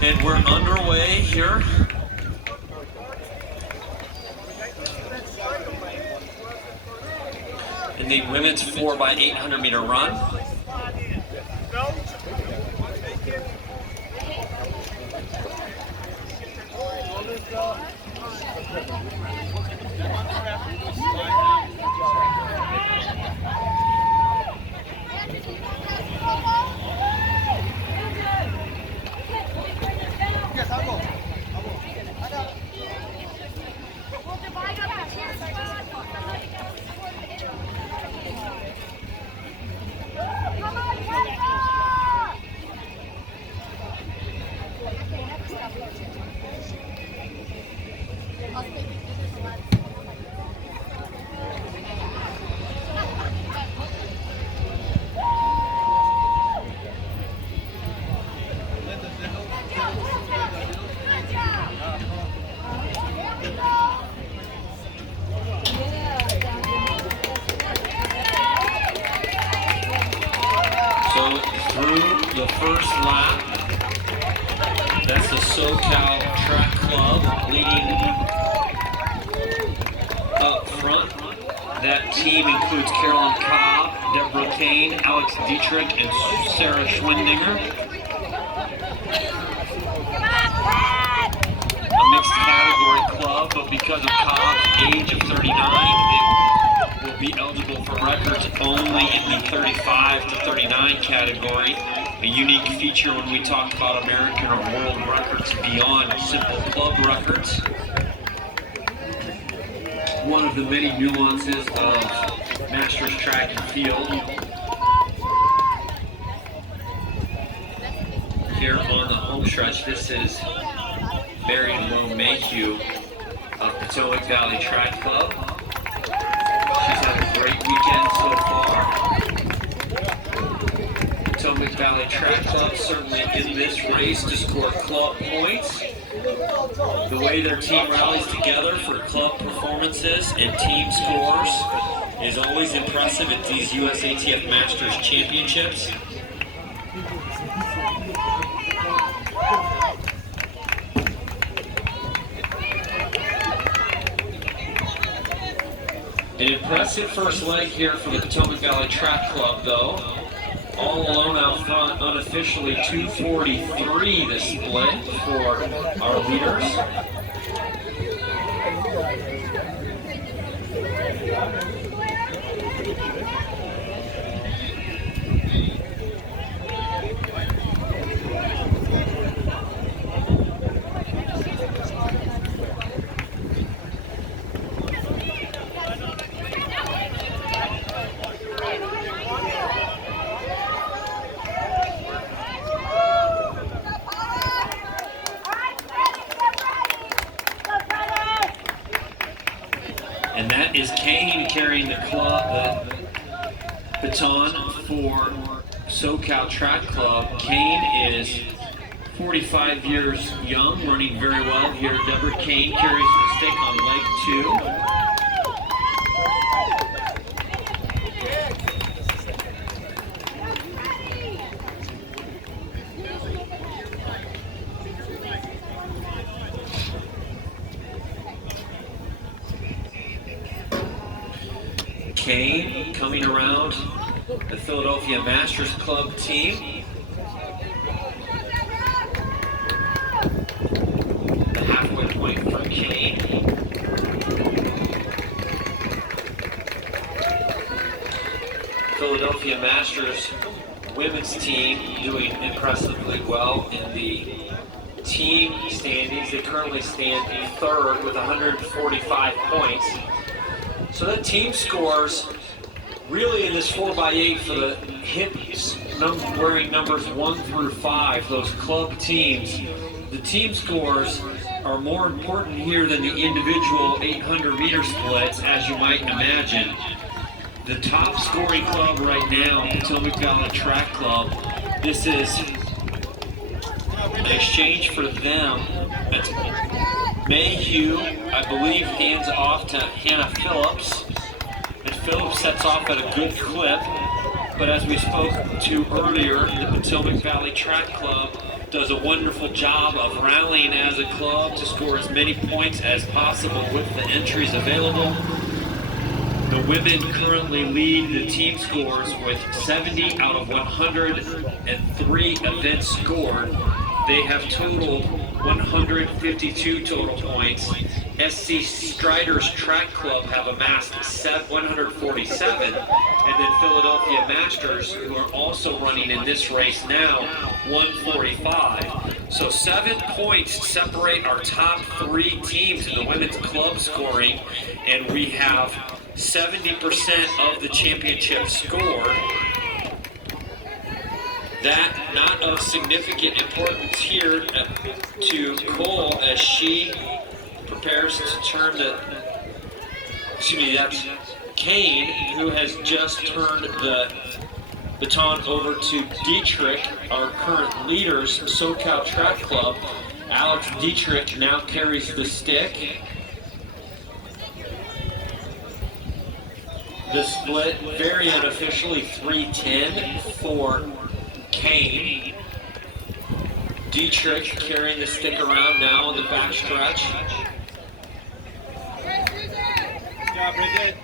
And we're underway here. In the women's 4x800 meter run. So through the first lap, that's the SoCal Track Club leading up front. That team includes Carolyn Cobb, Deborah Kane, Alex Dietrich, and Sarah Schwindinger. A mixed category club, but because of Cobb's age of 39, it will be eligible for records only in the 35 to 39 category. A unique feature when we talk about American or world records beyond simple club records. One of the many nuances of Masters track and field. Here on the home stretch, this is Marion Lowe Mayhew of Potomac Valley Track Club. She's had a great weekend so far. Potomac Valley Track Club certainly in this race to score club points. The way their team rallies together for club performances and team scores is always impressive at these USATF Masters Championships. An impressive first leg here for the Potomac Valley Track Club, though. All alone out front, unofficially 2:43 the split for our leaders. And that is Kane carrying the baton for SoCal Track Club. Kane is 45 years young, running very well here. Deborah Kane carries the stick on leg 2. Kane coming around the Philadelphia Masters Club team. The halfway point for Kane. Philadelphia Masters women's team doing impressively well in the team standings. They currently stand third with 145 points. So that team scores really in this 4x8 for the hips wearing numbers 1 through 5, those club teams. The team scores are more important here than the individual 800 meter splits, as you might imagine. The top scoring club right now, Potomac Valley Track Club, this is an exchange for them. That's Mayhew, I believe, hands off to Hannah Phillips. And Phillips sets off at a good clip. But as we spoke to earlier, the Potomac Valley Track Club does a wonderful job of rallying as a club to score as many points as possible with the entries available. The women currently lead the team scores with 70 out of 103 events scored. They have totaled 152 total points. SC Striders Track Club have amassed 147, and then Philadelphia Masters, who are also running in this race now, 145. So 7 points separate our top 3 teams in the women's club scoring, and we have 70% of the championship score. That not of significant importance here to Cole as she prepares to turn the, that's Kane, who has just turned the baton over to Dietrich, our current leaders, SoCal Track Club. Alex Dietrich now carries the stick. The split, very unofficially, 3-10 for Kane. Dietrich carrying the stick around now in the back stretch. Good job, Bridget.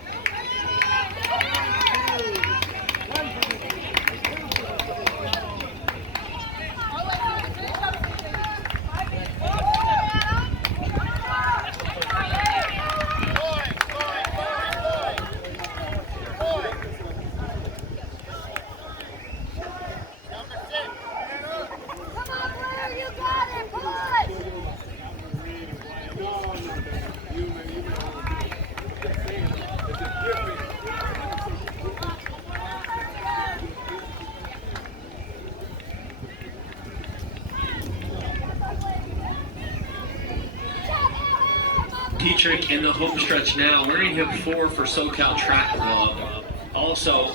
Dietrich in the home stretch now, wearing hip 4 for SoCal Track Club. Also,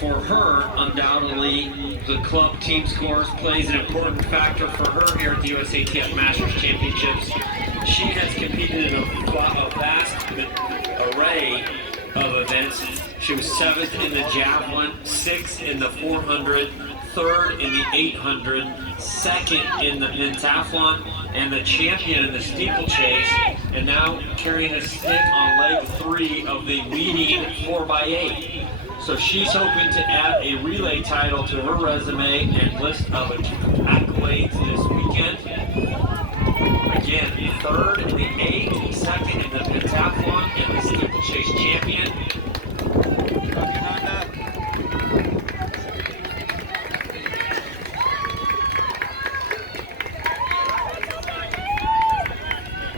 for her, undoubtedly, the club team scores plays an important factor for her here at the USATF Masters Championships. She has competed in a vast array of events. She was 7th in the javelin, 6th in the 400, 3rd in the 800, 2nd in the pentathlon, and the champion in the steeplechase, and now carrying a stick on leg 3 of the leading 4x8. So she's hoping to add a relay title to her resume and list of accolades this weekend. Again, 3rd in the 8, 2nd in the pentathlon, and the steeplechase champion.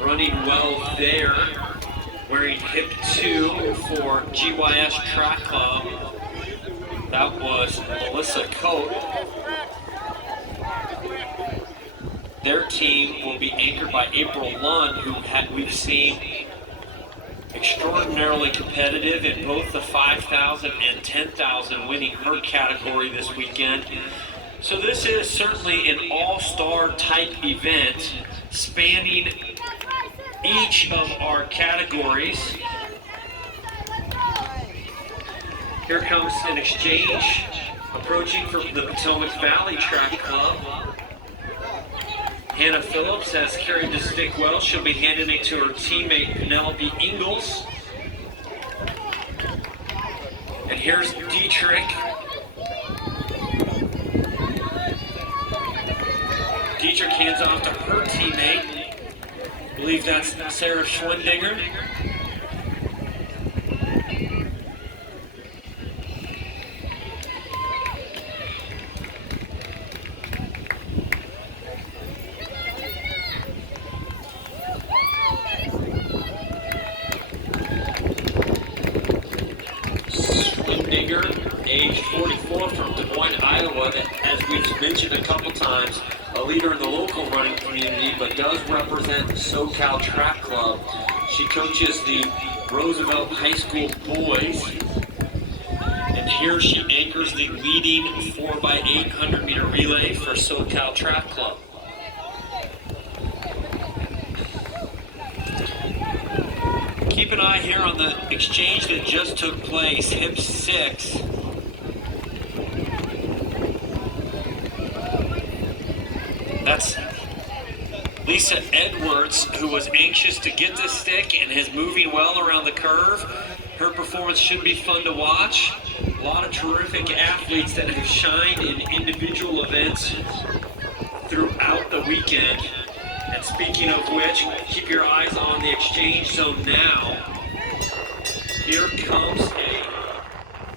Running well there, wearing hip 2 for GYS Track Club. That was Melissa Coate. Their team will be anchored by April Lund, who we've seen extraordinarily competitive in both the 5,000 and 10,000, winning her category this weekend. So this is certainly an all-star type event spanning each of our categories. Here comes an exchange approaching from the Potomac Valley Track Club. Hannah Phillips has carried the stick well. She'll be handing it to her teammate Penelope Ingalls. And here's Dietrich. Dietrich hands off to her teammate. I believe that's Sarah Schwendinger. Schwendinger, age 44, from Des Moines, Iowa, as we've mentioned a couple times, a leader in the local running community, but does represent the SoCal Track Club. She coaches the Roosevelt High School boys. And here she anchors the leading 4x800 meter relay for SoCal Track Club. Keep an eye here on the exchange that just took place, hip 6. That's Lisa Edwards, who was anxious to get this stick and is moving well around the curve. Her performance should be fun to watch. A lot of terrific athletes that have shined in individual events throughout the weekend. And speaking of which, keep your eyes on the exchange zone now. Here comes a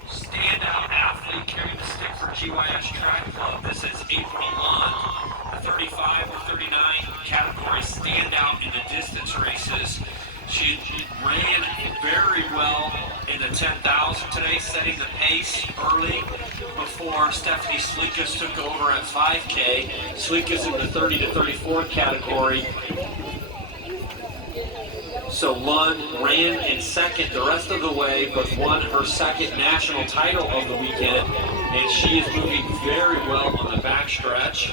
standout athlete carrying the stick for GYS Track Club. This is April Lund, the 35 or 39 category standout in the distance races. She ran very well in the 10,000 today, setting the pace early before Stephanie Sleekus took over at 5K. Sleekus in the 30 to 34 category. So Lund ran in second the rest of the way, but won her second national title of the weekend, and she is moving very well on the backstretch.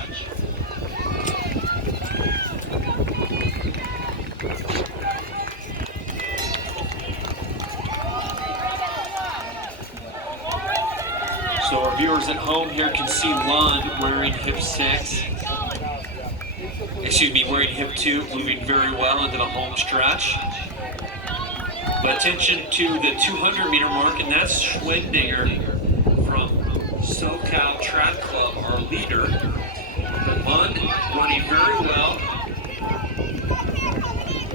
So our viewers at home here can see Lund wearing hip 6. Wearing hip 2, moving very well into the home stretch. But attention to the 200 meter mark, and that's Schwendinger from SoCal Track Club, our leader. But Lund running very well.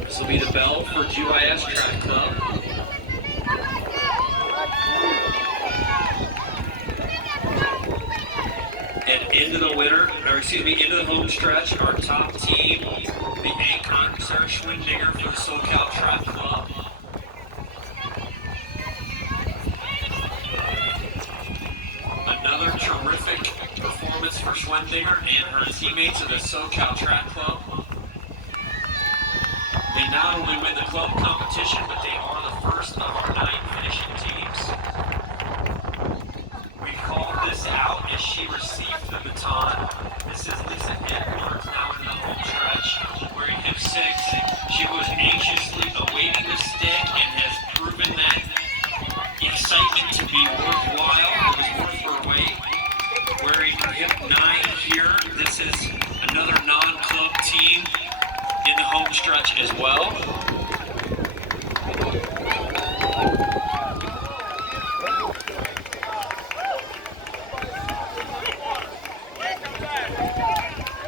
This will be the bell for GYS Track Club. And into the home stretch, our top team, the anchor, Sarah Schwendinger for the SoCal Track Club. Another terrific performance for Schwendinger and her teammates of the SoCal Track Club. They not only win the club competition, but they are the first of our 9 finishing teams. We called this out as she received the baton. This is Lisa Edwards now in the home stretch, wearing hip 6. She was anxiously awaiting the stick and has proven that excitement to be worthwhile. It was worth her wait. Wearing hip 9 here. This is another non-club team in the home stretch as well.